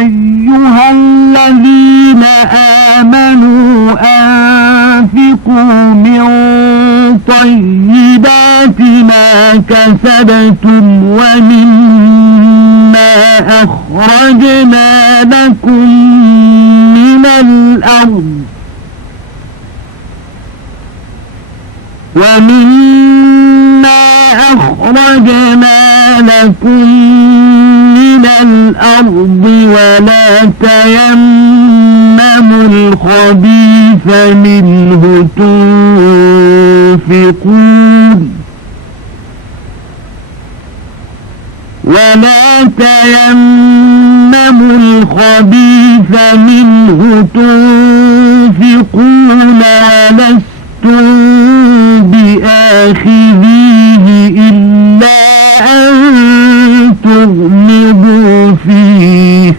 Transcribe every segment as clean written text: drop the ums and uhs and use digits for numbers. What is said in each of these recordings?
أيها الذين آمنوا أنفقوا من طيبات ما كسبتم ومما أخرجنا لكم من الأرض ولا تيمموا الخبيث منه تنفقون ولستم بآخذيه إلا أن تغمضوا فيه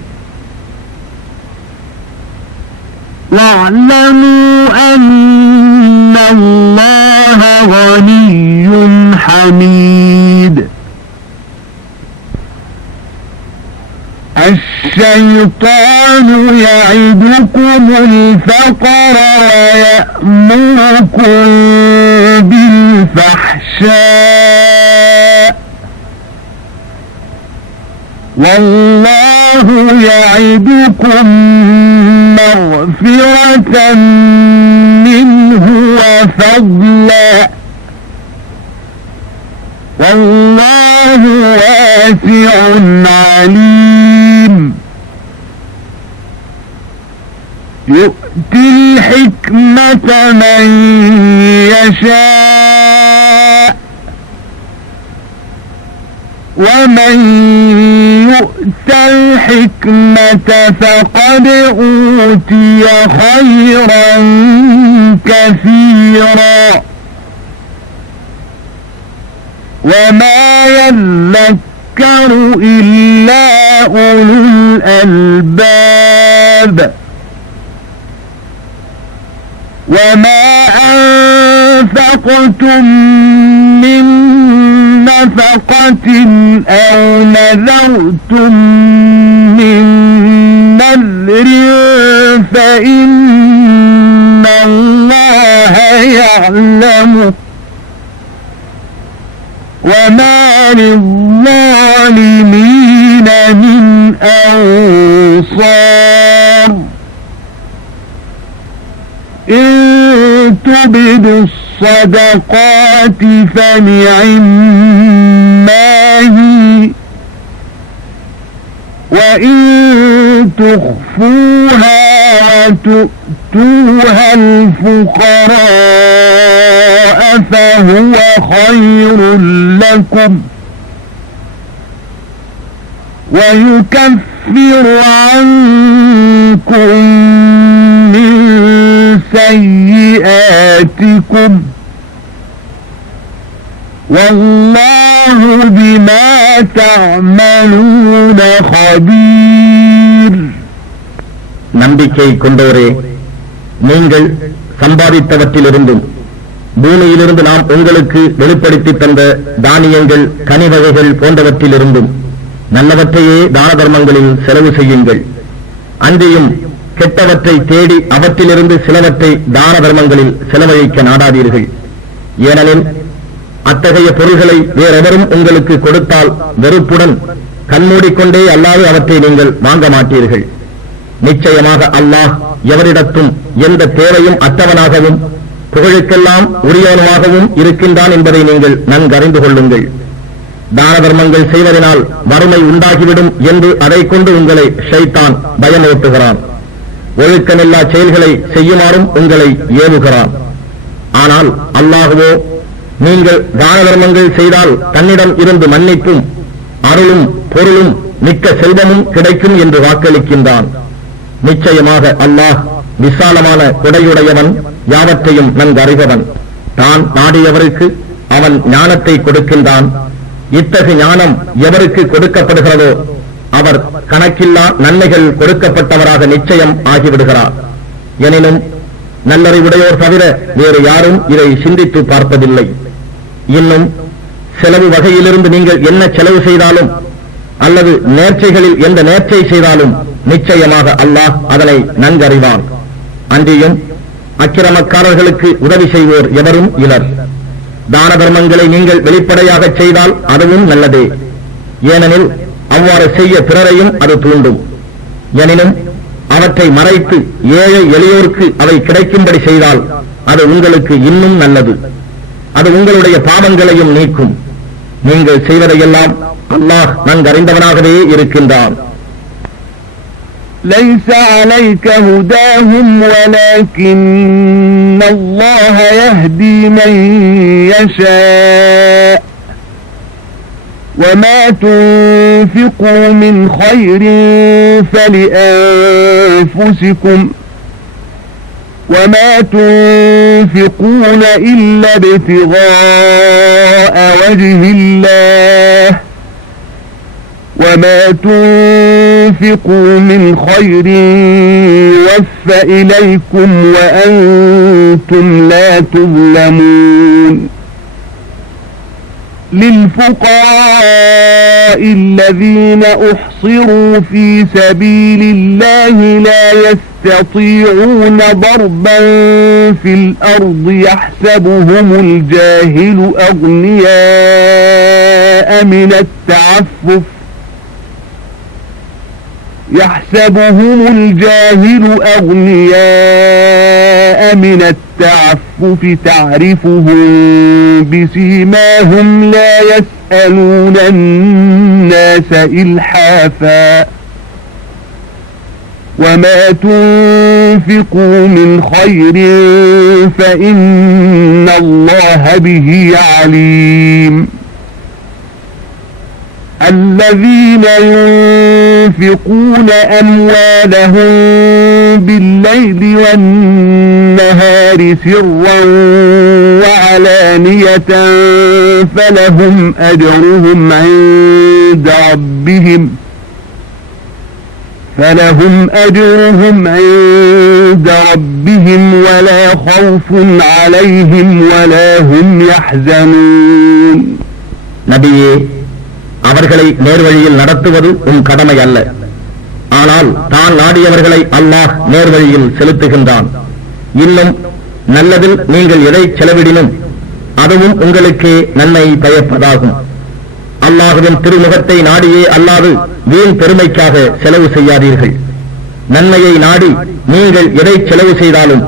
واعلموا أن الله غني حميد. الشيطان يعدكم الفقر ويأمركم بالفحشاء والله يعدكم مغفرة منه وفضلا والله واسع عليم. يؤتي الحكمة من يشاء ومن يؤت الحكمة فقد أوتي خيرا كثيرا وما يذكر إلا أولو الألباب. وما أنفقتم من نفقة أو نذرتم من نذر فإن الله يعلمه وما للظالمين من أنصار. إن تبدوا الصدقات فنعما هي وإن تخفوها وتؤتوها الفقراء فهو خير لكم ويكفر عنكم من سيئاتكم والله بما تعملون خبير. நம்பிக்கை கொண்டோரே, நீங்கள் சம்பாதித்தவற்றிலிருந்தும் பூமியிலிருந்து நாம் உங்களுக்கு வெளிப்படுத்தி தந்த தானியங்கள் கனி வகைகள் போன்றவற்றிலிருந்தும் நல்லவற்றையே தான தர்மங்களில் செலவு செய்யுங்கள். அன்றியும் கெட்டவற்றை தேடி அவற்றிலிருந்து சிலவற்றை தான தர்மங்களில் செலவழிக்க நாடாதீர்கள். ஏனெனில் அத்தகைய பொருள்களை வேறெவரும் உங்களுக்கு கொடுத்தால் வெறுப்புடன் கண்மூடிக்கொண்டே அல்லாது அவற்றை நீங்கள் வாங்க மாட்டீர்கள். நிச்சயமாக அல்லாஹ் எவரிடத்தும் எந்த தேவையும் அற்றவனாகவும் புகழுக்கெல்லாம் உரியவனுமாகவும் இருக்கின்றான் என்பதை நீங்கள் நன்கறிந்து கொள்ளுங்கள். தான தர்மங்கள் செய்வதனால் வறுமை உண்டாகிவிடும் என்று அதை கொண்டு உங்களை ஷைத்தான் பயமூட்டுகிறான். ஒழுக்கமில்லா செயல்களை செய்யுமாறும் உங்களை ஏவுகிறான். ஆனால் அல்லாஹ்வோ நீங்கள் தான தர்மங்கள் செய்தால் தன்னிடம் இருந்து மன்னிப்பும் அருளும் பொருளும் மிக்க செல்வமும் கிடைக்கும் என்று வாக்களிக்கின்றான். நிச்சயமாக அல்லாஹ் விசாலமான கொடையுடையவன், யாவற்றையும் நன்கறிபவன். தான் நாடியவருக்கு அவன் ஞானத்தை கொடுக்கின்றான். இத்தகைய ஞானம் எவருக்கு கொடுக்கப்படுகிறதோ அவர் கணக்கில்லா நன்மைகள் கொடுக்கப்பட்டவராக நிச்சயம் ஆகிவிடுகிறார். எனினும் நல்லறிவுடையோர் தவிர வேறு யாரும் இதை சிந்தித்து பார்ப்பதில்லை. இன்னும் செலவு வகையிலிருந்து நீங்கள் என்ன செலவு செய்தாலும் அல்லது நேர்ச்சைகளில் எந்த நேர்ச்சை செய்தாலும் நிச்சயமாக அல்லாஹ் அதனை நன்கறிவான். அன்றியும் அக்கிரமக்காரர்களுக்கு உதவி செய்வோர் எவரும் இலர். தான தர்மங்களை நீங்கள் வெளிப்படையாக செய்தால் அதுவும் நல்லதே, ஏனெனில் அவ்வாறு செய்ய பிறரையும் அது தூண்டும். எனினும் அவற்றை மறைத்து ஏழை எளியோருக்கு அவை கிடைக்கும்படி செய்தால் அது உங்களுக்கு இன்னும் நல்லது. அது உங்களுடைய பாவங்களையும் நீக்கும். நீங்கள் செய்வதையெல்லாம் அல்லாஹ் நன்கறிந்தவனாகவே இருக்கின்றான். ليس عليك هداهم ولكن الله يهدي من يشاء وما تنفقوا من خير فلأنفسكم وما تنفقون إلا ابتغاء وجه الله وما تنفقوا من خير يوفى إليكم وأنتم لا تظلمون. للفقراء الذين أحصروا في سبيل الله لا يستطيعون ضربا في الأرض يحسبهم الجاهل أغنياء من التعفف تعرفهم بسيماهم لا يسألون الناس إلحافا وما تنفقوا من خير فإن الله به عليم. الذين ينفقون أموالهم بالليل والنهار سرا وعلانية فلهم أجرهم عند ربهم ولا خوف عليهم ولا هم يحزنون. நபியே, அவர்களை நேர்வழியில் நடத்துவது உன் கடமை அல்ல. ஆனால் தான் நாடியவர்களை அல்லாஹ் நேர்வழியில் செலுத்துகின்றான். இன்னும் நல்லதில் நீங்கள் எதை செலவிடினும் அதுவும் உங்களுக்கே நன்மை பயப்பதாகும். அல்லாஹுவின் திருமுகத்தை நாடியே அல்லாது வீண் பெருமைக்காக செலவு செய்யாதீர்கள். நன்மையை நாடி நீங்கள் எதை செலவு செய்தாலும்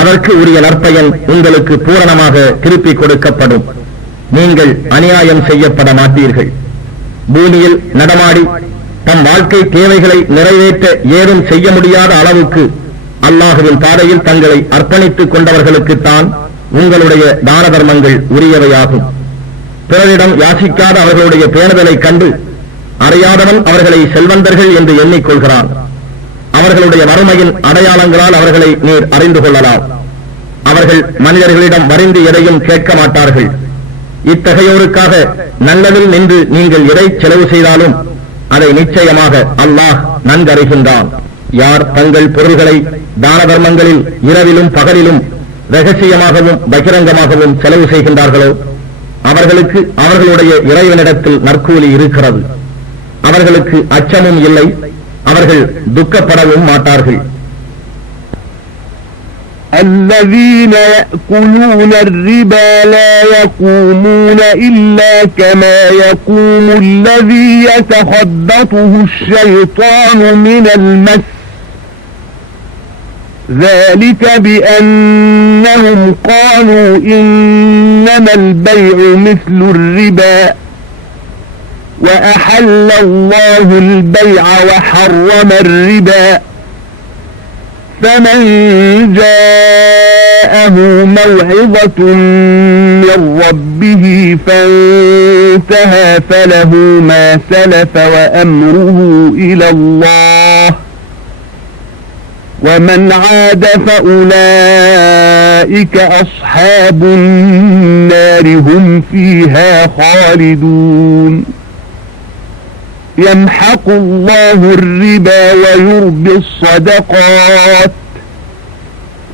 அதற்கு உரிய நற்பயன் உங்களுக்கு பூரணமாக திருப்பிக் கொடுக்கப்படும். நீங்கள் அநியாயம் செய்யப்பட மாட்டீர்கள். பூமியில் நடமாடி தம் வாழ்க்கை தேவைகளை நிறைவேற்ற ஏதும் செய்ய முடியாத அளவுக்கு அல்லாஹுவின் பாதையில் தங்களை அர்ப்பணித்துக் கொண்டவர்களுக்குத்தான் உங்களுடைய தான தர்மங்கள் உரியவையாகும். பிறரிடம் யாசிக்காத அவர்களுடைய பேணுதலை கண்டு அறியாதவன் அவர்களை செல்வந்தர்கள் என்று எண்ணிக்கொள்கிறான். அவர்களுடைய வறுமையின் அடையாளங்களால் அவர்களை நீர் அறிந்து கொள்ளலாம். அவர்கள் மனிதர்களிடம் வரிந்து எதையும் கேட்க மாட்டார்கள். இத்தகையோருக்காக நல்லதில் நின்று நீங்கள் எதை செலவு செய்தாலும் அதை நிச்சயமாக அல்லாஹ் நன்கறிகின்றான். யார் தங்கள் பொருள்களை தான தர்மங்களில் இரவிலும் பகலிலும் ரகசியமாகவும் பகிரங்கமாகவும் செலவு செய்கின்றார்களோ அவர்களுக்கு அவர்களுடைய இறைவனிடத்தில் நற்கூலி இருக்கிறது. அவர்களுக்கு அச்சமும் இல்லை, அவர்கள் துக்கப்படவும் மாட்டார்கள். الذين يأكلون الربا لا يقومون إلا كما يقوم الذي يتخبطه الشيطان من المس ذلك بأنهم قالوا إنما البيع مثل الربا وأحل الله البيع وحرم الربا فمن جاءه موعظة من ربه فانتهى فله ما سلف وأمره إلى الله ومن عاد فأولئك أصحاب النار هم فيها خالدون. يمحق الله الربا ويربي الصدقات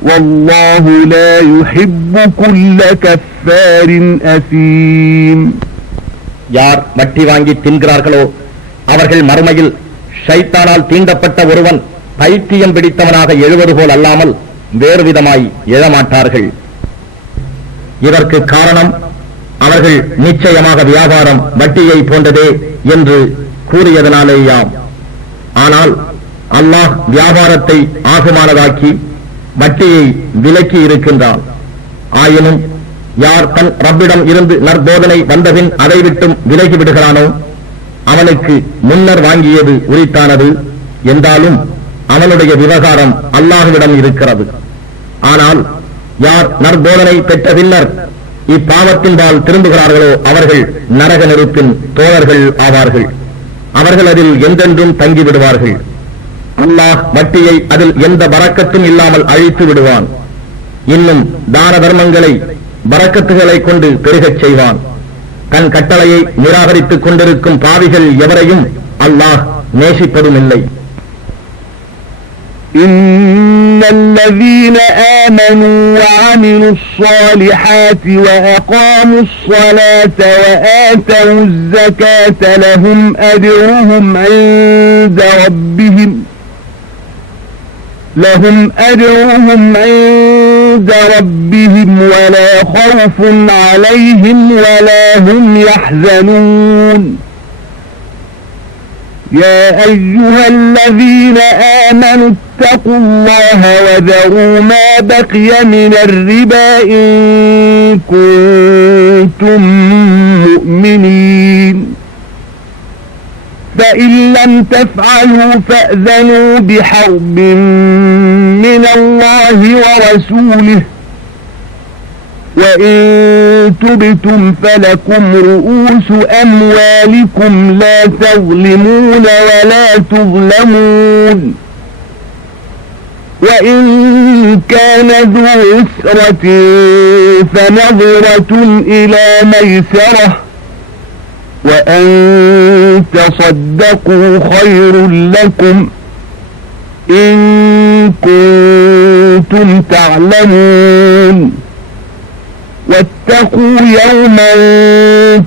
والله لا يحب كل كفار أثيم. யார் வட்டி வாங்கி தின்கிறார்களோ அவர்கள் மறுமையில் ஷைத்தானால் தீண்டப்பட்ட ஒருவன் பைத்தியம் பிடித்தவனாக எழுவது போல் அல்லாமல் வேறு விதமாய் எழமாட்டார்கள். இதற்கு காரணம் அவர்கள் நிச்சயமாக வியாபாரம் வட்டியை போன்றதே என்று கூறியதனாலேயாம். ஆனால் அல்லாஹ் வியாபாரத்தை ஆகுமானதாக்கி வட்டியை விலக்கி இருக்கின்றான். ஆயினும் யார் தன் ரப்பிடம் இருந்து நற்போதனை வந்தபின் அதை விட்டும் விலகி விடுகிறானோ அவனுக்கு முன்னர் வாங்கியது உரித்தானது என்றாலும் அவனுடைய விவகாரம் அல்லாஹ்விடம் இருக்கிறது. ஆனால் யார் நற்போதனை பெற்ற பின்னர் இப்பாவத்தின்பால் திரும்புகிறார்களோ அவர்கள் நரக நெருப்பின் தோழர்கள் ஆவார்கள். அவர்கள் அதில் என்றென்றும் தங்கிவிடுவார்கள். அல்லாஹ் வட்டியை அதில் எந்த பரக்கத்தும் இல்லாமல் அழித்து விடுவான். இன்னும் தான தர்மங்களை பரக்கத்துகளை கொண்டு பெருகச் செய்வான். தன் கட்டளையை நிராகரித்துக் கொண்டிருக்கும் பாவிகள் எவரையும் அல்லாஹ் நேசிப்பதும் இல்லை. إن الذين آمنوا وعملوا الصالحات وأقاموا الصلاة وآتوا الزكاة لهم أجرهم عند ربهم ولا خوف عليهم ولا هم يحزنون. يا أيها الذين آمنوا اتقوا الله وذروا ما بقي من الربا إن كنتم مؤمنين فإن لم تفعلوا فأذنوا بحرب من الله ورسوله وإن تبتم فلكم رؤوس أموالكم لا تظلمون ولا تظلمون وإن كان ذو عسرة فنظرة إلى ميسرة وأن تصدقوا خير لكم إن كنتم تعلمون واتقوا يوما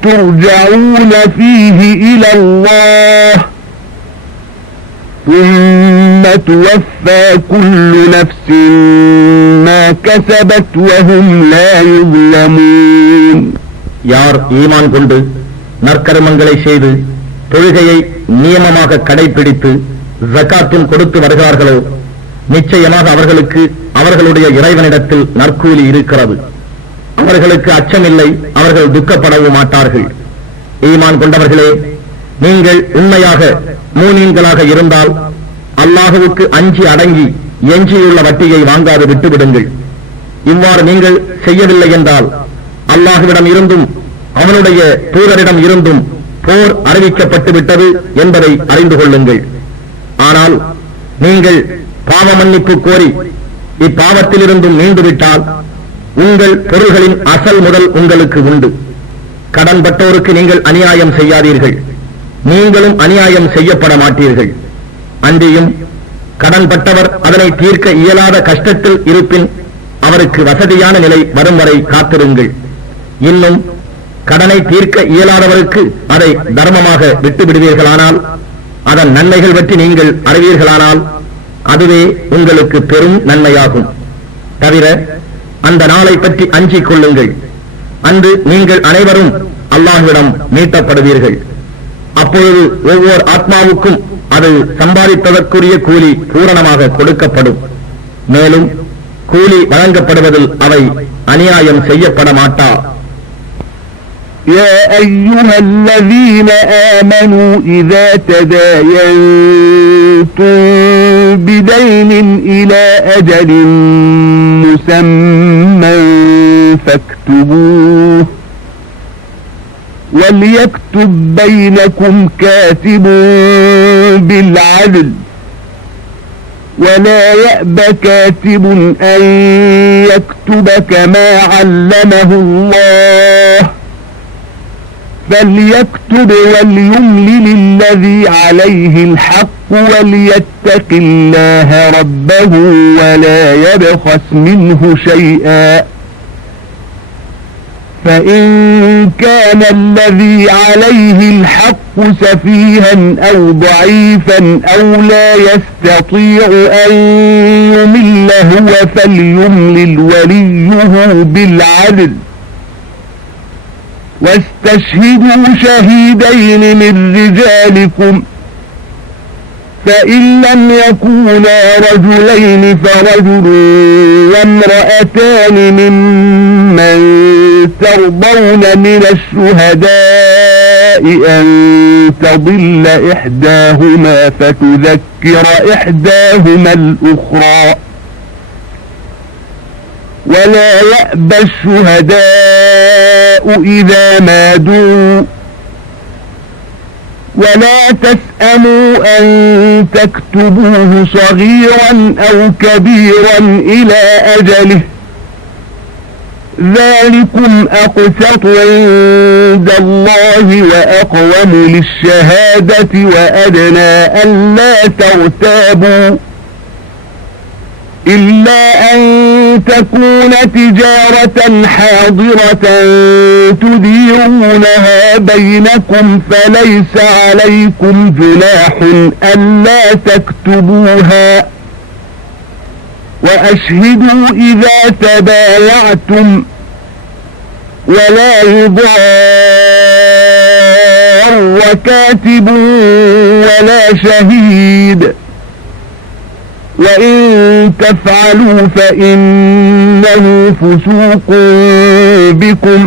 ترجعون فيه إلى الله ثم توفى كل نفس ما كسبت وهم لا يظلمون. யார் ஈமான் கொண்டு நற்கர்மங்களை செய்து தொழுகையை நியமமாக கடைபிடித்து ஜகாத்தும் கொடுத்து வருகிறார்களோ நிச்சயமாக அவர்களுக்கு அவர்களுடைய இறைவனிடத்தில் நற்கூலி இருக்கிறது. அவர்களுக்கு அச்சமில்லை, அவர்கள் துக்கப்படவும் மாட்டார்கள். ஈமான் கொண்டவர்களே, நீங்கள் உண்மையாக மூமீன்களாக இருந்தால் அல்லாஹுவுக்கு அஞ்சி அடங்கி எஞ்சியுள்ள வட்டியை வாங்காது விட்டுவிடுங்கள். இவ்வாறு நீங்கள் செய்யவில்லை என்றால் அல்லாஹுவிடம் இருந்தும் அவனுடைய தூதரிடம் இருந்தும் போர் அறிவிக்கப்பட்டு விட்டது என்பதை அறிந்து கொள்ளுங்கள். ஆனால் நீங்கள் பாவ மன்னிப்பு கோரி இப்பாவத்திலிருந்தும் மீண்டுவிட்டால் உங்கள் பொருள்களின் அசல் முதல் உங்களுக்கு உண்டு. கடன்பட்டோருக்கு நீங்கள் அநியாயம் செய்யாதீர்கள், நீங்களும் அநியாயம் செய்யப்பட மாட்டீர்கள். அன்றியும் கடன்பட்டவர் அதனை தீர்க்க இயலாத கஷ்டத்தில் இருப்பின் அவருக்கு வசதியான நிலை வரும் வரை காத்திருங்கள். இன்னும் கடனை தீர்க்க இயலாதவருக்கு அதை தர்மமாக விட்டு விடுவீர்களானால், அதன் நன்மைகள் பற்றி நீங்கள் அறிவீர்களானால் அதுவே உங்களுக்கு பெரும் நன்மையாகும். தவிர அந்த நாளை பற்றி அஞ்சிக் கொள்ளுங்கள். அன்று நீங்கள் அனைவரும் அல்லாஹ்விடம் மீட்டப்படுவீர்கள். அப்பொழுது ஒவ்வொரு ஆத்மாவுக்கும் அது சம்பாதித்ததற்குரிய கூலி பூரணமாக கொடுக்கப்படும். மேலும் கூலி வழங்கப்படுவதில் அவை அநியாயம் செய்யப்பட மாட்டா. يا أيها الذين آمنوا إذا تداينتم بدين إلى أجل مسمى فاكتبوه وليكتب بينكم كاتب بالعدل ولا يأب كاتب أن يكتب كما علمه الله فليكتب وليملل الذي عليه الحق وليتق الله ربه ولا يبخس منه شيئا فإن كان الذي عليه الحق سفيها أو ضعيفا أو لا يستطيع أن يمل هو فليملل وليه بالعدل واستشهدوا شهيدين من رجالكم فإن لم يكونا رجلين فرجل وامرأتان ممن ترضون من الشهداء أن تضل إحداهما فتذكر إحداهما الأخرى ولا يأبى الشهداء إذا ما دعوا ولا تسأموا أن تكتبوه صغيرا أو كبيرا إلى أجله ذلكم أقسط عند الله وأقوم للشهادة وأدنى ألا ترتابوا إلا أن تكون تجارة حاضرة تديرونها بينكم فليس عليكم جناح ألا تكتبوها وأشهدوا إذا تبايعتم ولا يضار كاتب ولا شهيد وإن تفعلوا فإنه فسوق بكم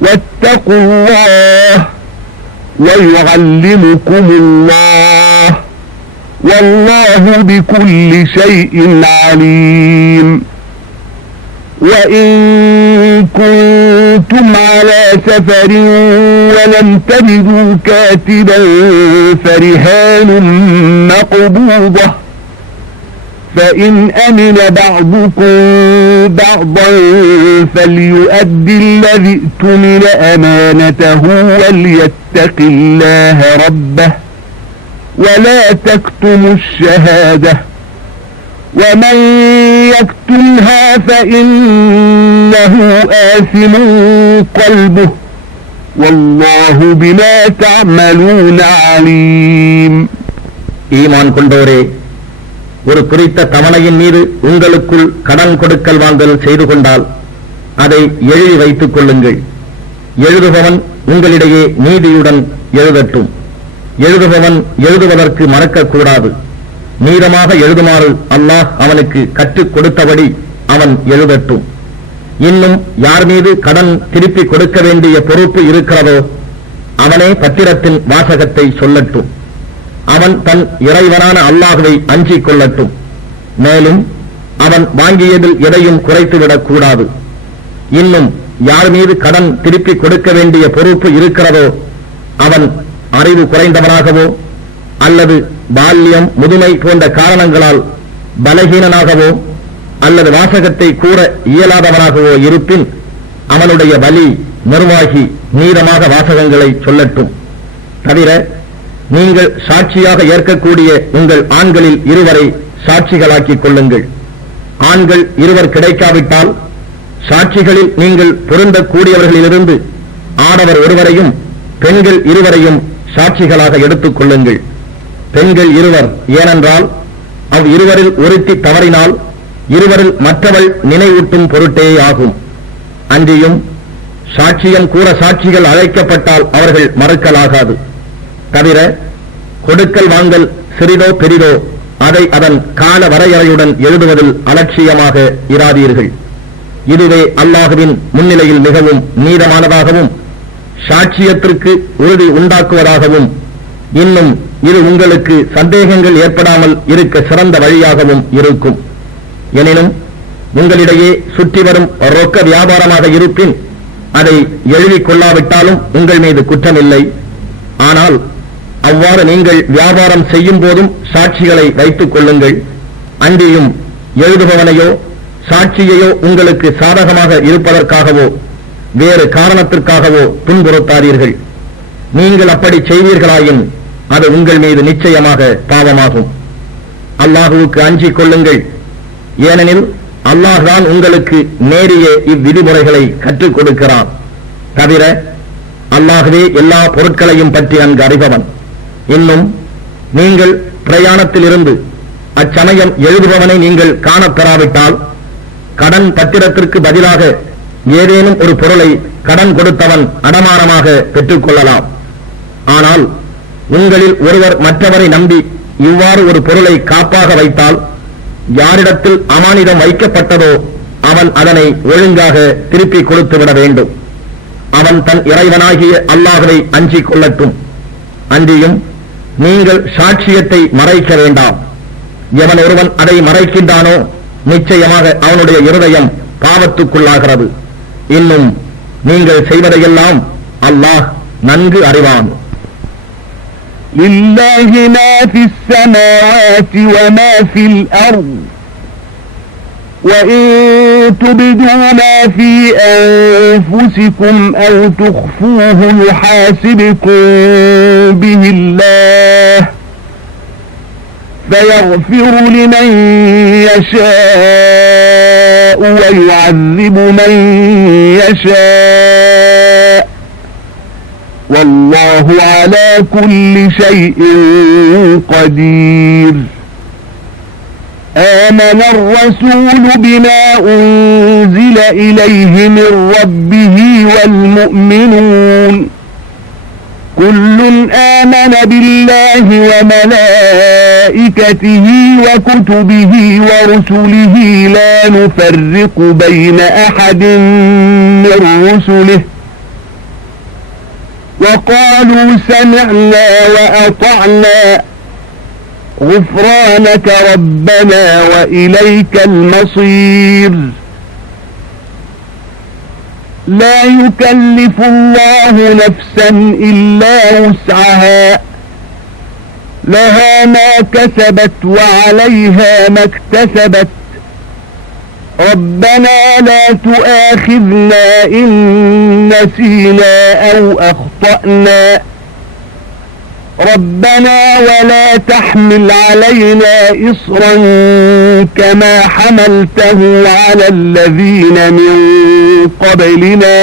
واتقوا الله ويعلمكم الله والله بكل شيء عليم وإن كنتم على سفر ولم تجدوا كاتبا فرهان مقبوضة فإن أمن بعضكم بعضا فليؤدي الذي اؤتمن أمانته وليتق الله ربه ولا تكتموا الشهادة ومن يكتمها فإنه آثم قلبه والله بما تعملون عليم. ஈமான் கொண்டோரே, ஒரு குறித்த தவணையின் மீது உங்களுக்குள் கடன் கொடுக்கல் வாங்கல் செய்து கொண்டால் அதை எழுதி வைத்துக் கொள்ளுங்கள். எழுதுபவன் உங்களிடையே நீதியுடன் எழுதட்டும். எழுதுபவன் எழுதுவதற்கு மறக்கக்கூடாது. நீளமாக எழுதுமாறு அல்லாஹ் அவனுக்கு கற்றுக் கொடுத்தபடி அவன் எழுதட்டும். இன்னும் யார் மீது கடன் திருப்பி கொடுக்க வேண்டிய பொறுப்பு இருக்கிறதோ அவனே பத்திரத்தின் வாசகத்தை சொல்லட்டும். அவன் தன் இறைவனான அல்லாஹுவை அஞ்சிக் கொள்ளட்டும். மேலும் அவன் வாங்கியதில் எதையும் குறைத்துவிடக் கூடாது. இன்னும் யார் மீது கடன் திருப்பி கொடுக்க வேண்டிய பொறுப்பு இருக்கிறதோ அவன் அறிவு குறைந்தவனாகவோ அல்லது பால்யம் முதுமை போன்ற காரணங்களால் பலகீனனாகவோ அல்லது வாசகத்தை கூற இயலாதவனாகவோ இருப்பின் அவனுடைய வலி நிர்வாகி நீளமாக வாசகங்களை சொல்லட்டும். தவிர நீங்கள் சாட்சியாக ஏற்கக்கூடிய உங்கள் ஆண்களில் இருவரை சாட்சிகளாக்கிக் கொள்ளுங்கள். ஆண்கள் இருவர் கிடைக்காவிட்டால் சாட்சிகளில் நீங்கள் பொருந்தக்கூடியவர்களிலிருந்து ஆடவர் ஒருவரையும் பெண்கள் இருவரையும் சாட்சிகளாக எடுத்துக் கொள்ளுங்கள். பெண்கள் இருவர், ஏனென்றால் அவ் இருவரில் ஒருத்தி தவறினால் இருவரில் மற்றவள் நினைவூட்டும் பொருட்டே ஆகும். அன்றியும் சாட்சியம் கூற சாட்சிகள் அழைக்கப்பட்டால் அவர்கள் மறுக்கலாகாது. தவிர கொடுக்கல் வாங்கல் சிறிதோ பெரிதோ அதை அதன் கால வரையறையுடன் எழுதுவதில் அலட்சியமாக இராதீர்கள். இதுவே அல்லாஹுவின் முன்னிலையில் மிகவும் நீதமானதாகவும் சாட்சியத்திற்கு உறுதி உண்டாக்குவதாகவும் இன்னும் இது உங்களுக்கு சந்தேகங்கள் ஏற்படாமல் இருக்க சிறந்த வழியாகவும் இருக்கும். எனினும் உங்களிடையே சுற்றி வரும் ரொக்க வியாபாரமாக இருப்பின் அதை எழுதிக் கொள்ளாவிட்டாலும் உங்கள் மீது குற்றமில்லை. ஆனால் அவ்வாறு நீங்கள் வியாபாரம் செய்யும் போதும் சாட்சிகளை வைத்துக் கொள்ளுங்கள். அன்றியும் எழுதுபவனையோ சாட்சியையோ உங்களுக்கு சாதகமாக இருப்பதற்காகவோ வேறு காரணத்திற்காகவோ துன்புறுத்தாதீர்கள். நீங்கள் அப்படி செய்வீர்களாயின் அது உங்கள் மீது நிச்சயமாக பாவமாகும். அல்லாஹுவுக்கு அஞ்சிக் கொள்ளுங்கள். ஏனெனில் அல்லாஹ் தான் உங்களுக்கு நேரிய இவ்விதிமுறைகளை கற்றுக் கொடுக்கிறான். தவிர அல்லாஹ்வே எல்லா பொருட்களையும் பற்றி நன்கு அறிபவன். இன்னும் நீங்கள் பிரயாணத்தில் இருந்து அச்சமயம் எழுதுபவனை நீங்கள் காணப்பெறாவிட்டால் கடன் பத்திரத்திற்கு பதிலாக ஏதேனும் ஒரு பொருளை கடன் கொடுத்தவன் அடமானமாக பெற்றுக் கொள்ளலாம். ஆனால் உங்களில் ஒருவர் மற்றவரை நம்பி இவ்வாறு ஒரு பொருளை காப்பாக வைத்தால் யாரிடத்தில் அமானிதம் வைக்கப்பட்டதோ அவன் அதனை ஒழுங்காக திருப்பி கொடுத்துவிட வேண்டும். அவன் தன் இறைவனாகிய அல்லாஹ்வை அஞ்சிக் கொள்ளட்டும். அன்றியும் நீங்கள் சாட்சியத்தை மறைக்க வேண்டாம். எவன் ஒருவன் அதை மறைக்கின்றானோ நிச்சயமாக அவனுடைய இருதயம் பாவத்துக்குள்ளாகிறது. இன்னும் நீங்கள் செய்வதையெல்லாம் அல்லாஹ் நன்கு அறிவான். لله ما في السماوات وما في الأرض وإن تبدوا ما في أنفسكم أو تخفوه يحاسبكم به الله فيغفر لمن يشاء ويعذب من يشاء والله على كل شيء قدير. آمن الرسول بما أنزل إليه من ربه والمؤمنون كل آمن بالله وملائكته وكتبه ورسله لا نفرق بين أحد من رسله وقالوا سمعنا وأطعنا غفرانك ربنا وإليك المصير. لا يكلف الله نفسا إلا وسعها لها ما كسبت وعليها ما اكتسبت ربنا لا تؤاخذنا إن نسينا أو أخطأنا ربنا ولا تحمل علينا إصرا كما حملته على الذين من قبلنا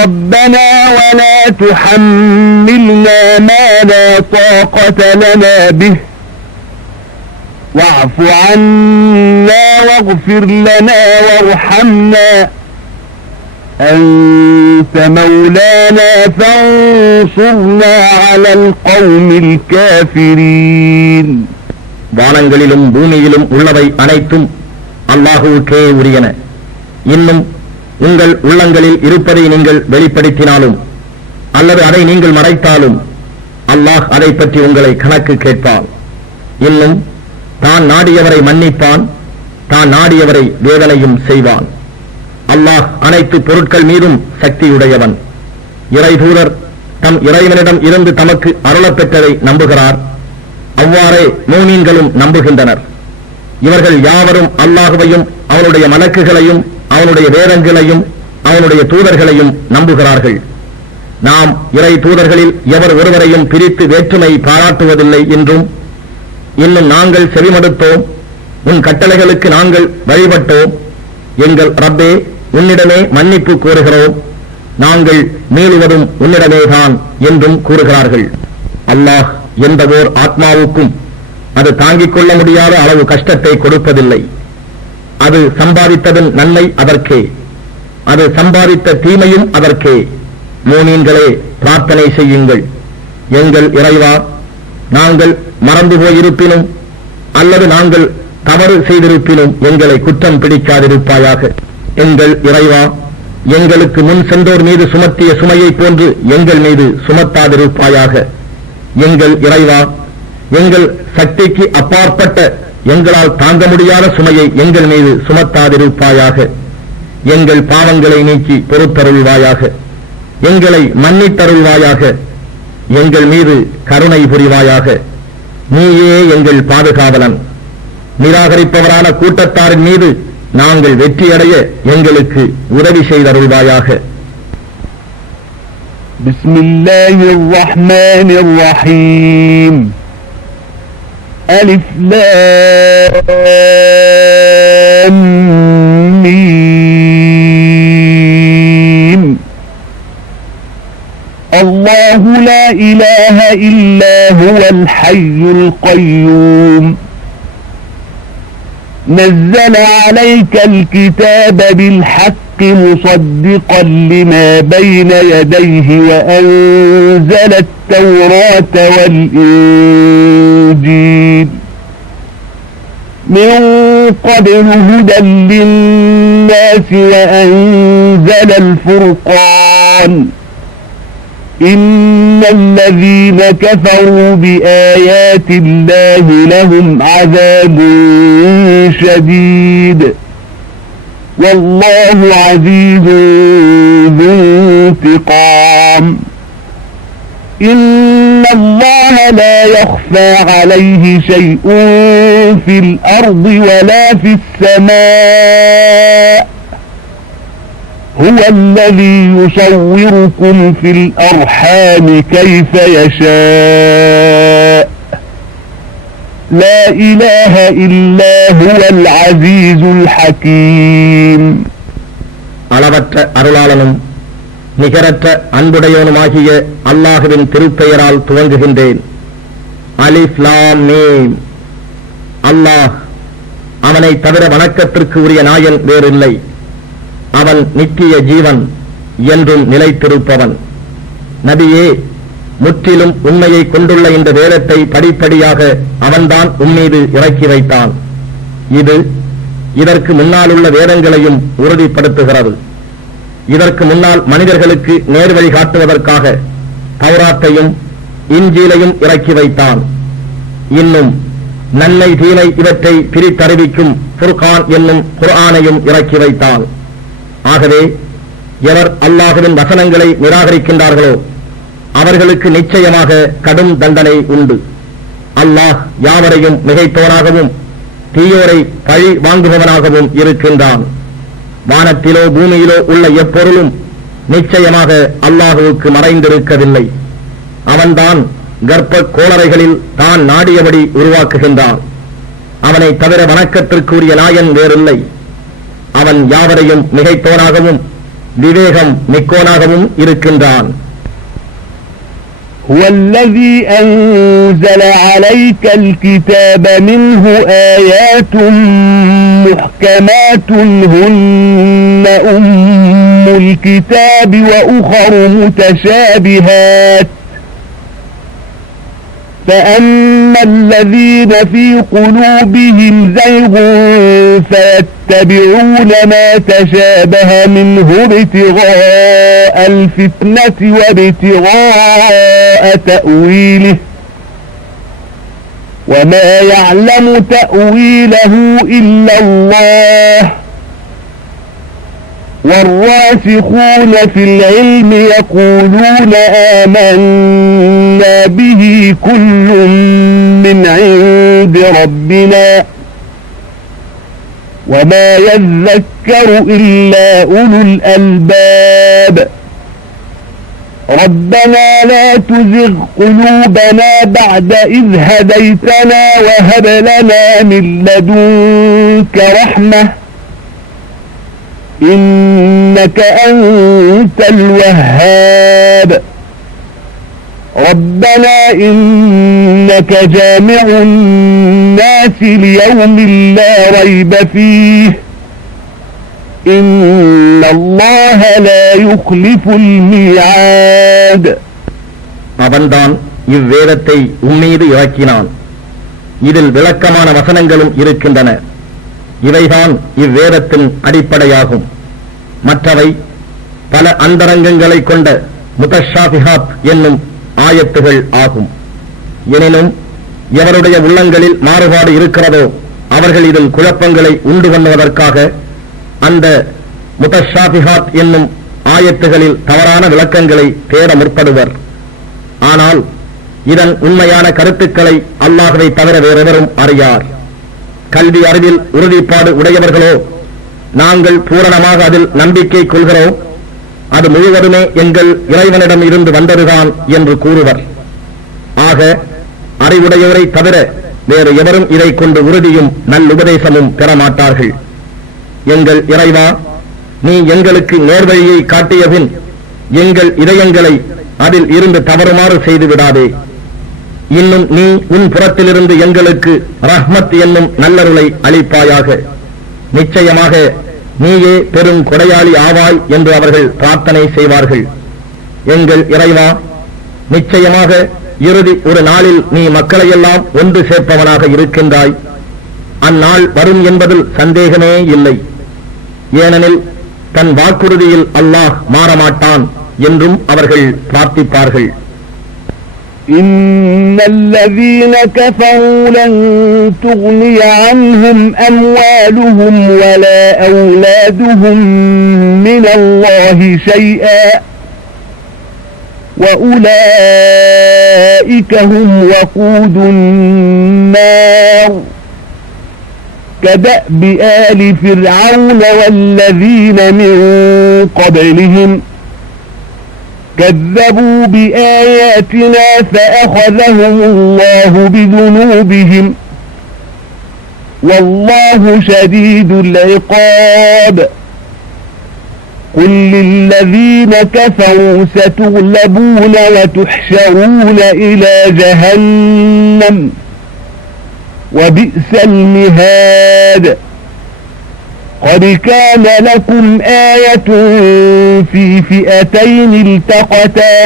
ربنا ولا تحملنا ما لا طاقة لنا به واعف عنا واغفر لنا وارحمنا أنت مولانا فانصرنا على القوم الكافرين. வானங்களிலும் பூமியிலும் உள்ளவை அனைத்தும் அல்லாஹுவுக்கே உரியன. இன்னும் உங்கள் உள்ளங்களில் இருப்பதை நீங்கள் வெளிப்படுத்தினாலும் அல்லது அதை நீங்கள் மறைத்தாலும் அல்லாஹ் அதை பற்றி உங்களை கணக்கு கேட்பான். இன்னும் தான் நாடியவரை மன்னிப்பான், தான் நாடியவரை வேதனையும் செய்வான். அல்லாஹ் அனைத்து பொருட்கள் மீதும் சக்தியுடையவன். இறைதூதர் தம் இறைவனிடம் இருந்து தமக்கு அருளப்பெற்றதை நம்புகிறார். அவ்வாறே மூமீன்களும் நம்புகின்றனர். இவர்கள் யாவரும் அல்லாஹுவையும் அவனுடைய மலக்குகளையும் அவனுடைய வேதங்களையும் அவனுடைய தூதர்களையும் நம்புகிறார்கள். நாம் இறை தூதர்களில் எவர் ஒருவரையும் பிரித்து வேற்றுமை பாராட்டுவதில்லை என்றும், இன்னும் நாங்கள் செவிமடுத்தோம், உன் கட்டளைகளுக்கு நாங்கள் வழிபட்டோம், எங்கள் ரப்பே உன்னிடமே மன்னிப்பு கோருகிறோம், நாங்கள் மீளுவதும் உன்னிடமேதான் என்றும் கூறுகிறார்கள். அல்லாஹ் எந்த ஓர் ஆத்மாவுக்கும் அது தாங்கிக் கொள்ள முடியாத அளவு கஷ்டத்தை கொடுப்பதில்லை. அது சம்பாதித்ததன் நன்மை அதற்கே, அது சம்பாதித்த தீமையும் அதற்கே. மூமீன்களே, பிரார்த்தனை செய்யுங்கள். எங்கள் இறைவா, நாங்கள் மறந்து போயிருப்பினும் அல்லது நாங்கள் தவறு செய்திருப்பினும் எங்களை குற்றம் பிடிக்காதிருப்பாயாக. எங்கள் இறைவா, எங்களுக்கு முன் சென்றோர் மீது சுமத்திய சுமையை போன்று எங்கள் மீது சுமத்தாதிருப்பாயாக. எங்கள் இறைவா, எங்கள் சக்திக்கு அப்பாற்பட்ட எங்களால் தாங்க முடியாத சுமையை எங்கள் மீது சுமத்தாதிருப்பாயாக. எங்கள் பாவங்களை நீக்கி பொறுத்தருள்வாயாக. எங்களை மன்னித்தருள்வாயாக. எங்கள் மீது கருணை புரிவாயாக. நீயே எங்கள் பாதுகாவலன். நிராகரிப்பவரான கூட்டத்தாரின் மீது நாங்கள் வெற்றியடைய எங்களுக்கு உதவி செய்தருள்வாயாக. பிஸ்மில்லாஹிர் ரஹ்மானிர் ரஹீம். அலிஃப் லாம் لا إله إلا هو الحي القيوم نزل عليك الكتاب بالحق مصدقا لما بين يديه وأنزل التوراة والإنجيل من قبل هدى للناس وأنزل الفرقان إن الذين كفروا بآيات الله لهم عذاب شديد والله عزيز ذو انتقام إن الله لا يخفى عليه شيء في الأرض ولا في السماء هو الذي يصوركم في الأرحام كيف يشاء لا إله إلا هو العزيز الحكيم அளவற்ற அருளாளனும் நிகரற்ற அன்புடையவனுமாகிய அல்லாஹுவின் திருப்பெயரால் துவங்குகின்றேன். அலிஃப் லாம் மீம். அல்லாஹ், அவனை தவிர வணக்கத்திற்கு உரிய நாயன் வேறில்லை. அவன் நித்திய ஜீவன், என்றும் நிலைத்திருப்பவன். நபியே, முற்றிலும் உண்மையை கொண்டுள்ள இந்த வேதத்தை படிப்படியாக அவன்தான் உம்மீது இறக்கி வைத்தான். இது இதற்கு முன்னாலுள்ள வேதங்களையும் உறுதிப்படுத்துகிறது. இதற்கு முன்னால் மனிதர்களுக்கு நேர்வழி காட்டுவதற்காக தௌராத்தையும் இன்ஜீலையும் இறக்கி வைத்தான். இன்னும் நன்மை தீமை இவற்றை பிரித்தறிவிக்கும் ஃபுர்கான் என்னும் குர்ஆனையும் இறக்கி வைத்தான். ஆகவே எவர் அல்லாஹ்வின் வசனங்களை நிராகரிக்கின்றார்களோ அவர்களுக்கு நிச்சயமாக கடும் தண்டனை உண்டு. அல்லாஹ் யாவரையும் மிகைத்தோனாகவும் தீயோரை பழி வாங்குபவனாகவும் இருக்கின்றான். வானத்திலோ பூமியிலோ உள்ள எப்பொருளும் நிச்சயமாக அல்லாஹுவுக்கு மறைந்திருக்கவில்லை. அவன்தான் கர்ப்ப கோளறைகளில் தான் நாடியபடி உருவாக்குகின்றான். அவனை தவிர வணக்கத்திற்குரிய நாயன் வேறில்லை. அவன் யாவரையும் மிகைத்தோனாகவும் விவேகம் மிக்கோனாகவும் இருக்கின்றான். هو الذي أنزل عليك الكتاب منه آيات محكمات هن أم الكتاب وأخر متشابهات فأما الذين في قلوبهم زيغ فيتبعون ما تشابه منه ابتغاء الفتنة وابتغاء تأويله وما يعلم تأويله إلا الله والراسخون في العلم يقولون آمنا به كل من عند ربنا وما يذكر إلا أولو الألباب ربنا لا تزغ قلوبنا بعد إذ هديتنا وهب لنا من لدنك رحمة إنك أنت الوهاب ربنا إنك جامع الناس ليوم لا ريب فيه إن الله لا يخلف الميعاد. அவன்தான் இவ்வேதத்தை உம்மீது இறக்கினான். இதில் விளக்கமான வசனங்களும் இருக்கின்றன. இவைதான் இவ்வேதத்தின் அடிப்படையாகும். மற்றவை பல அந்தரங்கங்களை கொண்ட முத்தஷாபிஹாத் என்னும் ஆயத்துகள் ஆகும். எனினும் எவருடைய உள்ளங்களில் மாறுபாடு இருக்கிறதோ அவர்கள் இதில் குழப்பங்களை உண்டு பண்ணுவதற்காக அந்த முத்தஷாபிஹாத் என்னும் ஆயத்துகளில் தவறான விளக்கங்களை தேட முற்படுவர். ஆனால் இதன் உண்மையான கருத்துக்களை அல்லாஹ்வை தவிர வேறெவரும் அறியார். கல்வி அறிவில் உறுதிப்பாடு உடையவர்களோ நாங்கள் பூரணமாக அதில் நம்பிக்கை கொள்கிறோம், அது முழுவதுமே எங்கள் இறைவனிடம் இருந்து வந்ததுதான் என்று கூறுவர். ஆக அறிவுடையோரை தவிர வேறு எவரும் இதை கொண்டு உறுதியும் நல்லுபதேசமும் பெறமாட்டார்கள். எங்கள் இறைவா, நீ எங்களுக்கு நேர்வழியை காட்டியபின் எங்கள் இதயங்களை அதில் இருந்து தவறுமாறு செய்து விடாதே. இன்னும் நீ உன் புறத்திலிருந்து எங்களுக்கு ரஹ்மத் என்னும் நல்லருளை அளிப்பாயாக. நிச்சயமாக நீயே பெரும் கொடையாளி ஆவாய் என்று அவர்கள் பிரார்த்தனை செய்வார்கள். எங்கள் இறைவா, நிச்சயமாக இறுதி ஒரு நாளில் நீ மக்களையெல்லாம் ஒன்று சேர்ப்பவனாக இருக்கின்றாய். அந்நாள் வரும் என்பதில் சந்தேகமே இல்லை. ஏனெனில் தன் வாக்குறுதியில் அல்லாஹ் மாறமாட்டான் என்றும் அவர்கள் பிரார்த்திப்பார்கள். إن الذين كفروا لن تغني عنهم أموالهم ولا أولادهم من الله شيئا وأولئك هم وقود النار كدأب آل فرعون والذين من قبلهم كذبوا بآياتنا فأخذهم الله بذنوبهم والله شديد العقاب قل للذين كفروا ستغلبون وتحشرون إلى جهنم وبئس المهاد قد كان لكم آية في فئتين التقتا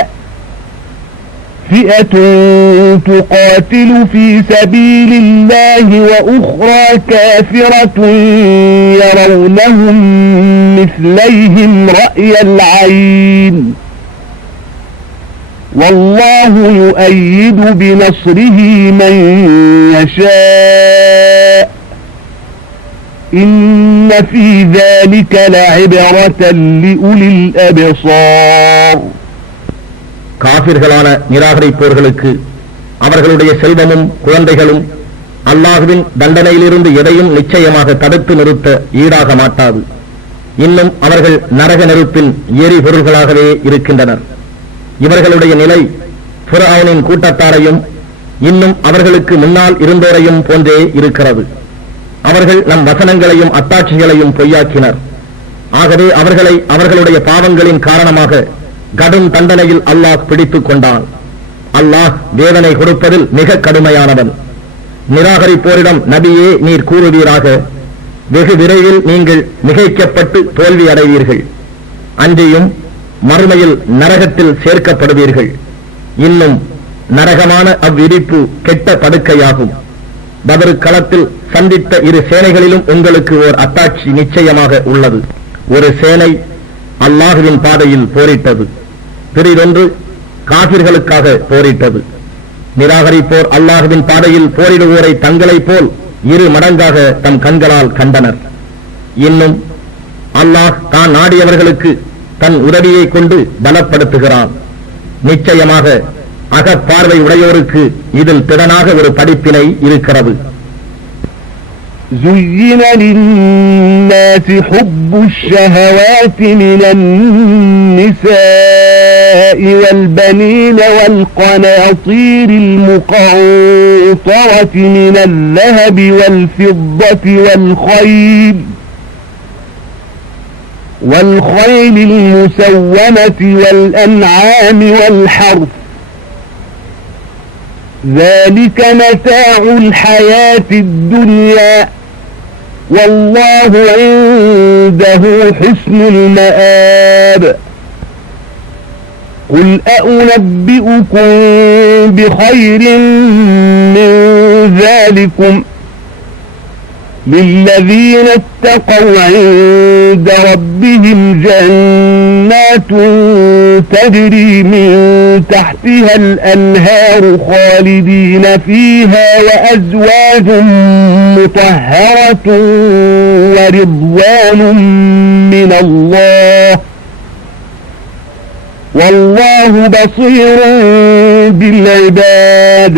فئة تقاتل في سبيل الله وأخرى كافرة يرونهم مثليهم رأي العين والله يؤيد بنصره من يشاء إن في ذلك لعبرة لأولي الأبصار. காபிர்களான நிராகரிப்போர்களுக்கு அவர்களுடைய செல்வமும் குழந்தைகளும் அல்லாஹ்வின் தண்டனையிலிருந்து எதையும் நிச்சயமாக தடுத்து நிறுத்த ஈடாக மாட்டாது. இன்னும் அவர்கள் நரக நெருப்பின் எரிபொருள்களாகவே இருக்கின்றனர். இவர்களுடைய நிலை ஃபிர்அவுனின் கூட்டத்தாரையும் இன்னும் அவர்களுக்கு முன்னால் இருந்தோரையும் போன்றே இருக்கிறது. அவர்கள் நம் வசனங்களையும் அத்தாட்சிகளையும் பொய்யாக்கினர். ஆகவே அவர்களை அவர்களுடைய பாவங்களின் காரணமாக கடும் தண்டனையில் அல்லாஹ் பிடித்துக் கொண்டான். அல்லாஹ் வேதனை கொடுப்பதில் மிக கடுமையானவன். நிராகரிப்போரிடம் நபியே நீர் கூறுவீராக, வெகு விரைவில் நீங்கள் மிகைக்கப்பட்டு தோல்வி அடைவீர்கள். அன்றியும் மறுமையில் நரகத்தில் சேர்க்கப்படுவீர்கள். இன்னும் நரகமான அவ்விரிப்பு கெட்ட படுக்கையாகும். பத்ர் களத்தில் சந்தித்த இரு சேனைகளிலும் உங்களுக்கு ஓர் அத்தாட்சி நிச்சயமாக உள்ளது. ஒரு சேனை அல்லாஹுவின் பாதையில் போரிட்டது, பிறிதொன்று காபிர்களுக்காக போரிட்டது. நிராகரிப்போர் அல்லாஹுவின் பாதையில் போரிடுவோரை தங்களைப் போல் இரு மடங்காக தம் கண்களால் கண்டனர். இன்னும் அல்லாஹ் தான் நாடியவர்களுக்கு தன் உதவியை கொண்டு பலப்படுத்துகிறான். நிச்சயமாக அகப்பார்வை உடையோருக்கு இதில் திடனாக ஒரு படிப்பினை இருக்கிறது. زين للناس حب الشهوات من النساء والبنين والقناطير المقنطرة من الذهب والفضة والخيل المسومة والأنعام والحرث ذلك متاع الحياة الدنيا والله عنده حسن المآب قل أنبئكم بخير من ذلكم للذين اتقوا عند ربهم جنات تجري من تحتها الأنهار خالدين فيها وأزواج مطهرة ورضوان من الله والله بصير بالعباد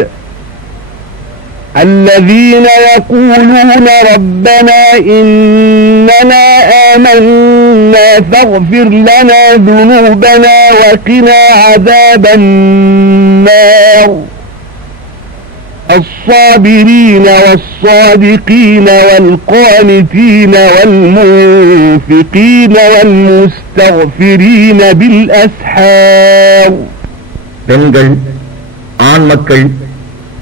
الذين يقولون ربنا إننا آمنا فاغفر لنا ذنوبنا وقنا عذاب النار الصابرين والصادقين والقانتين والمنفقين والمستغفرين بالأسحار பெண்கள், ஆண் மக்கள்,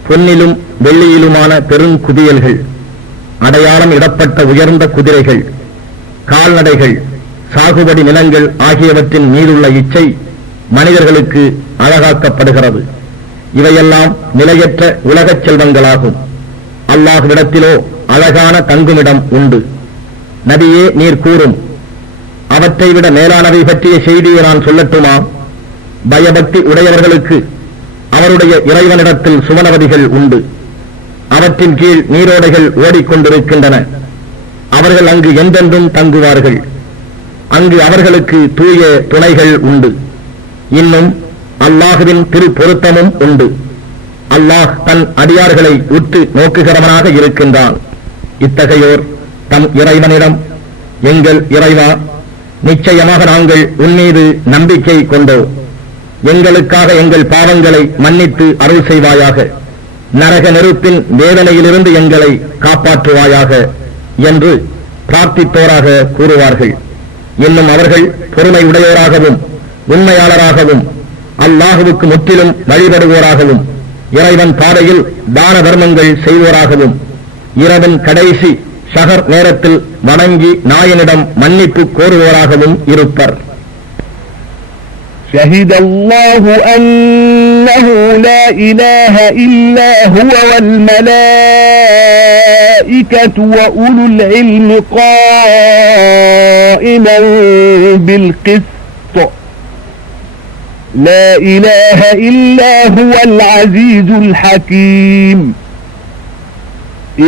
பொன்னிலும் வெள்ளியிலுமான பெருங்குதியல்கள், அடையாளம் இடப்பட்ட உயர்ந்த குதிரைகள், கால்நடைகள், சாகுபடி நிலங்கள் ஆகியவற்றின் மீதுள்ள இச்சை மனிதர்களுக்கு அழகாக்கப்படுகிறது. இவையெல்லாம் நிலையற்ற உலகச் செல்வங்களாகும். அல்லாஹ்விடத்திலோ அழகான தங்குமிடம் உண்டு. நபியே, நீர் கூறும், அவற்றை விட மேலானவை பற்றிய செய்தியை நான் சொல்லட்டுமா? பயபக்தி உடையவர்களுக்கு அவருடைய இறைவனிடத்தில் சுவனவதிகள் உண்டு. அவற்றின் கீழ் நீரோடைகள் ஓடிக்கொண்டிருக்கின்றன. அவர்கள் அங்கு என்றென்றும் தங்குவார்கள். அங்கு அவர்களுக்கு தூய துணைகள் உண்டு. இன்னும் அல்லாஹுவின் திருப்பொருத்தமும் உண்டு. அல்லாஹ் தன் அடியார்களை உற்று நோக்குகிறவனாக இருக்கின்றான். இத்தகையோர் தம் இறைவனிடம், எங்கள் இறைவா, நிச்சயமாக நாங்கள் உன்மீது நம்பிக்கை கொண்டோம். எங்களுக்காக எங்கள் பாவங்களை மன்னித்து அருள் செய்வாயாக. நரக நெருப்பின் வேதனையிலிருந்து எங்களை காப்பாற்றுவாயாக என்று பிரார்த்தித்தோராக கூறுவார்கள். இன்னும் அவர்கள் பொறுமை உடையோராகவும் உண்மையாளராகவும் அல்லாஹுவுக்கு முற்றிலும் வழிபடுவோராகவும் இறைவன் பாதையில் தான தர்மங்கள் செய்வோராகவும் இரவின் கடைசி ஷஹர் நேரத்தில் வணங்கி நாயனிடம் மன்னிப்பு கோருவோராகவும் இருப்பர். شهد الله أنه لا إله إلا هو والملائكة وأولو العلم قائما بالقسط لا إله إلا هو العزيز الحكيم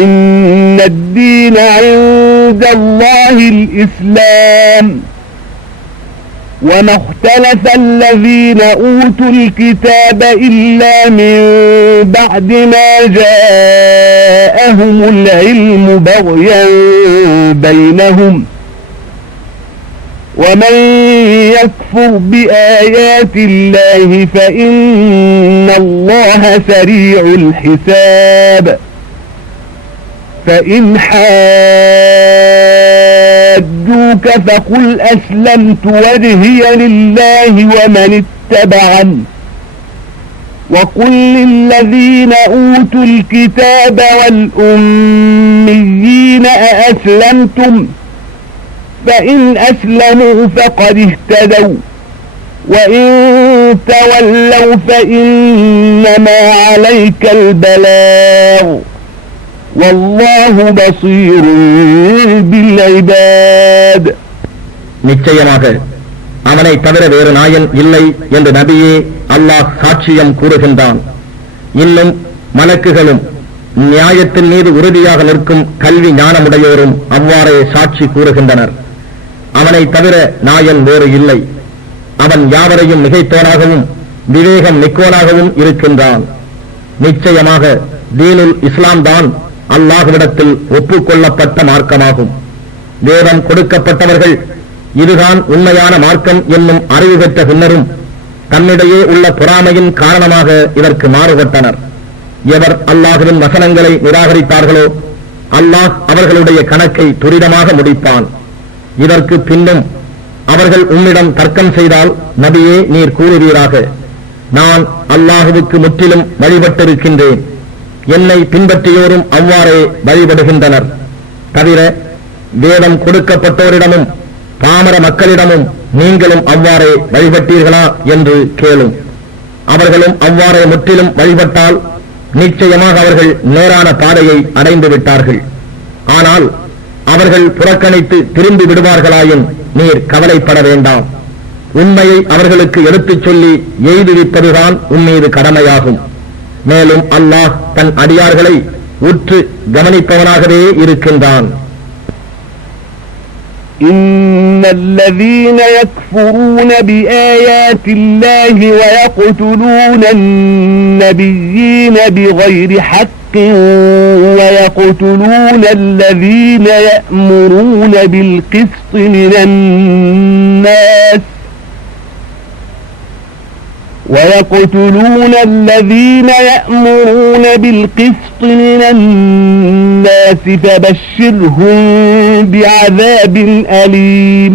إن الدين عند الله الإسلام وما اختلف الذين أوتوا الكتاب إلا من بعد ما جاءهم العلم بغيا بينهم ومن يكفر بآيات الله فإن الله سريع الحساب فإن حاجوك فقل أسلمت وجهي لله ومن اتبعني وقل للذين أوتوا الكتاب والأميين أأسلمتم فإن أسلموا فقد اهتدوا وإن تولوا فإنما عليك البلاغ والله بصير بالعباد. நிச்சயமாக அவனை தவிர வேறு நாயன் இல்லை என்று நபியே அல்லாஹ் சாட்சியம் கூறுகின்றான். இன்னும் மலக்குகளும் நியாயத்தின் மீது உறுதியாக நிற்கும் கல்வி ஞானமுடையோரும் அவ்வாறே சாட்சி கூறுகின்றனர். அவனை தவிர நாயன் வேறு இல்லை. அவன் யாவரையும் மிகைத்தோனாகவும் விவேகம் மிக்கோனாகவும் இருக்கின்றான். நிச்சயமாக தீனுல் இஸ்லாம் தான் அல்லாஹ்விடத்தில் ஒப்புக்கொள்ளப்பட்ட மார்க்கமாகும். வேதம் கொடுக்கப்பட்டவர்கள் இதுதான் உண்மையான மார்க்கம் என்னும் அறிவு பெற்ற பின்னரும் தன்னிடையே உள்ள பொறாமையின் காரணமாக இதற்கு மாறுபட்டனர். எவர் அல்லாஹ்வின் வசனங்களை நிராகரித்தார்களோ அல்லாஹ் அவர்களுடைய கணக்கை துரிதமாக முடிப்பான். இதற்கு பின்னும் அவர்கள் உம்மிடம் தர்க்கம் செய்தால் நபியே நீர் கூறுவீராக, நான் அல்லாஹுவுக்கு முற்றிலும் வழிபட்டிருக்கின்றேன். என்னை பின்பற்றியோரும் அவ்வாறே வழிபடுகின்றனர். தவிர வேதம் கொடுக்கப்பட்டோரிடமும் பாமர மக்களிடமும் நீங்களும் அவ்வாறே வழிபட்டீர்களா என்று கேளும். அவர்களும் அவ்வாறே முற்றிலும் வழிபட்டால் நிச்சயமாக அவர்கள் நேரான பாதையை அடைந்து விட்டார்கள். ஆனால் அவர்கள் புறக்கணித்து திரும்பி விடுவார்களாயின் நீர் கவலைப்பட வேண்டாம். உண்மையை அவர்களுக்கு எடுத்துச் சொல்லி எய்துவிப்பதுதான் உம்மீது கடமையாகும். மேலும் அல்லாஹ் தன் அடியார்களை உற்று கவனிப்பவனாகவே இருக்கின்றான். إن الذين يكفرون بآيات الله ويقتلون النبيين بغير حق ويقتلون الذين يأمرون بالقسط من الناس ويقتلون الذين يأمرون بالقسط من الناس فبشرهم بعذاب أليم.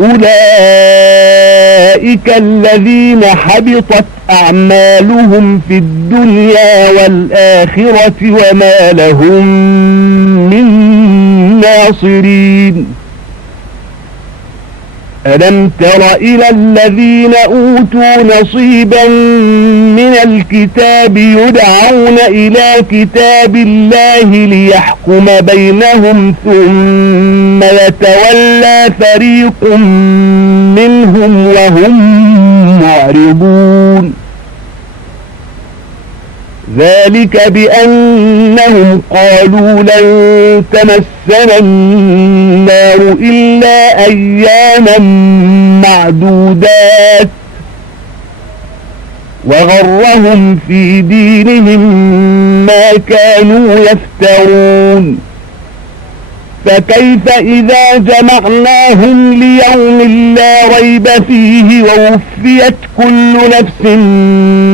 أولئك أولئك الذين حبطت أعمالهم في الدنيا والآخرة وما لهم من ناصرين ألم تر إلى الذين أوتوا نصيبا من الكتاب يدعون إلى كتاب الله ليحكم بينهم ثم يتولى فريق منهم وهم معرضون ذلك بأنهم قالوا لن تمسنا النار إلا أياما معدودات وغرهم في دينهم ما كانوا يفترون فكيف إذا جمعناهم ليوم لا ريب فيه ووفيت كل نفس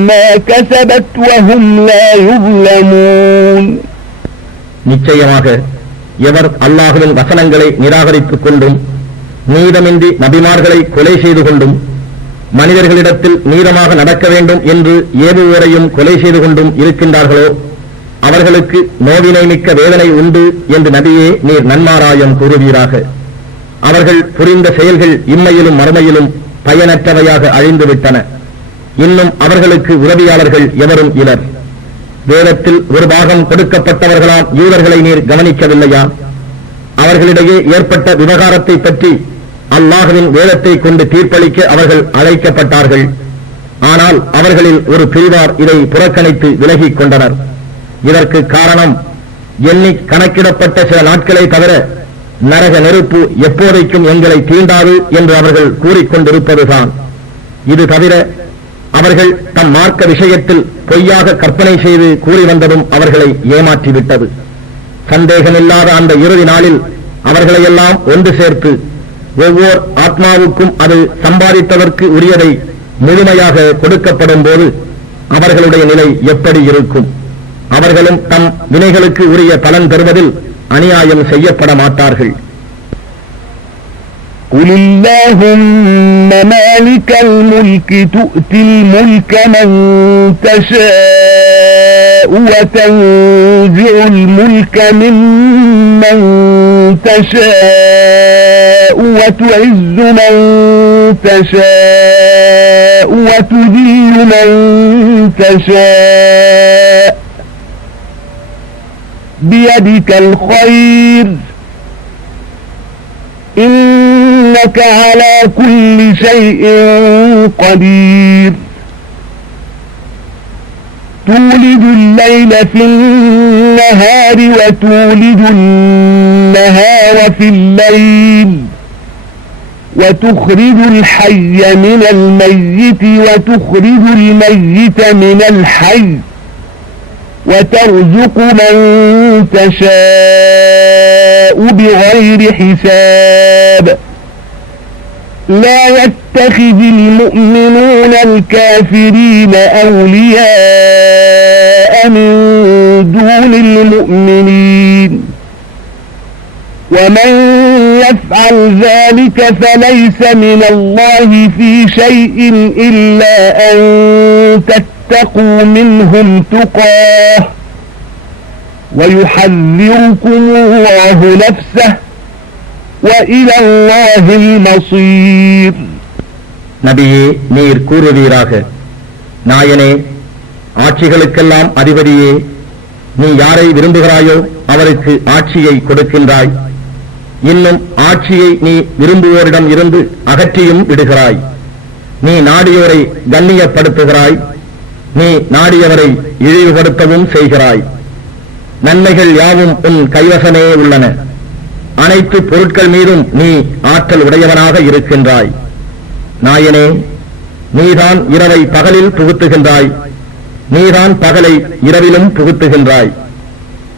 ما كسبت وهم لا يظلمون நிச்சயமாக எவர் அல்லாஹ்வின் வசனங்களை நிராகரித்துக் கொண்டும் நீதமின்றி நபிமார்களை கொலை செய்து கொண்டும் மனிதர்களிடத்தில் நீதமாக நடக்க வேண்டும் என்று ஏவுவோரையும் கொலை செய்து கொண்டும் இருக்கின்றார்களோ அவர்களுக்கு நோவினை மிக்க வேதனை உண்டு என்று நபியே நீர் நன்மாராயம் கூறுவீராக. அவர்கள் புரிந்த செயல்கள் இம்மையிலும் மறுமையிலும் பயனற்றவையாக அழிந்துவிட்டன. இன்னும் அவர்களுக்கு உதவியாளர்கள் எவரும் இலர். வேதத்தில் ஒரு பாகம் கொடுக்கப்பட்டவர்களாம் யூதர்களை நீர் கவனிக்கவில்லையா? அவர்களிடையே ஏற்பட்ட விவகாரத்தை பற்றி அல்லாஹ்வின் வேதத்தை கொண்டு தீர்ப்பளிக்க அவர்கள் அழைக்கப்பட்டார்கள். ஆனால் அவர்களில் ஒரு பிரிவார் இதை புறக்கணித்து விலகிக் கொண்டனர். இதற்கு காரணம் எண்ணி கணக்கிடப்பட்ட சில நாட்களை தவிர நரக நெருப்பு எப்போதைக்கும் எங்களை தீண்டாது என்று அவர்கள் கூறிக்கொண்டிருப்பதுதான். இது தவிர அவர்கள் தம் மார்க்க விஷயத்தில் பொய்யாக கற்பனை செய்து கூறி வந்ததும் அவர்களை ஏமாற்றிவிட்டது. சந்தேகமில்லாத அந்த இறுதி நாளில் அவர்களையெல்லாம் ஒன்று சேர்த்து ஒவ்வொரு ஆத்மாவுக்கும் அது சம்பாதித்ததற்கு உரியதை முழுமையாக கொடுக்கப்படும் போது அவர்களுடைய நிலை எப்படி இருக்கும்? அவர்களும் தம் வினைகளுக்கு உரிய பலன் பெறுவதில் அநியாயம் செய்யப்பட மாட்டார்கள். قل اللهم مالك الملك تؤتي الملك من تشاء وتنزع الملك ممن تشاء وتعز من تشاء وتذل من تشاء بيدك الخير إنك على كل شيء قدير تولج الليل في النهار وتولج النهار في الليل وتخرج الحي من الميت وتخرج الميت من الحي وترزق من تشاء بغير حساب لا يتخذ المؤمنون الكافرين أولياء من دون المؤمنين ومن يفعل ذلك فليس من الله في شيء إلا أن تتقوا منهم تقاه ويحذركم الله نفسه وإلى الله المصير. நபியே நீர் கூறுவீராக, நாயனே ஆட்சிகளுக்கெல்லாம் அதிபதியே, நீ யாரை விரும்புகிறாயோ அவருக்கு ஆட்சியை கொடுக்கின்றாய். இன்னும் ஆட்சியை நீ விரும்புவோரிடம் இருந்து அகற்றியும் விடுகிறாய். நீ நாடியோரை கண்ணியப்படுத்துகிறாய், நீ நாடியவரை இழிவுபடுத்தவும் செய்கிறாய். நன்மைகள் யாவும் உன் கைவசமே உள்ளன. அனைத்து பொருட்கள் மீதும் நீ ஆற்றல் உடையவனாக இருக்கின்றாய். நாயனே நீதான் இரவை பகலில் புகுத்துகின்றாய், நீதான் பகலை இரவிலும் புகுத்துகின்றாய்.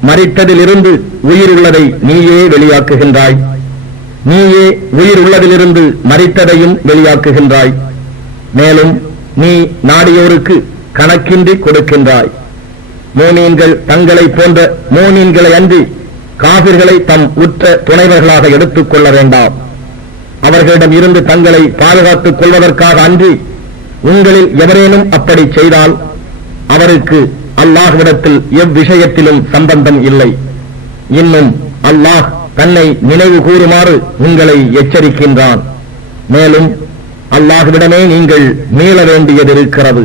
மரித்ததிலிருந்து உயிர் உள்ளதை நீயே வெளியாக்குகின்றாய், நீயே உயிர் உள்ளதிலிருந்து மரித்ததையும் வெளியாக்குகின்றாய். மேலும் நீ நாடியோருக்கு கணக்கின்றி கொடுக்கின்றாய். மோமீன்கள் தங்களை போன்ற மோமீன்களை அன்றி காபிர்களை தம் உற்ற துணைவர்களாக எடுத்துக் கொள்ள வேண்டாம். அவர்களிடம் இருந்து தங்களை பாதுகாத்துக் கொள்வதற்காக அன்றி உங்களில் எவரேனும் அப்படி செய்தால் அவருக்கு அல்லாஹ்விடத்தில் எவ்விஷயத்திலும் சம்பந்தம் இல்லை. இன்னும் அல்லாஹ் தன்னை நினைவு கூறுமாறு உங்களை எச்சரிக்கின்றான். மேலும் அல்லாஹ்விடமே நீங்கள் மீள வேண்டியதிருக்கிறது.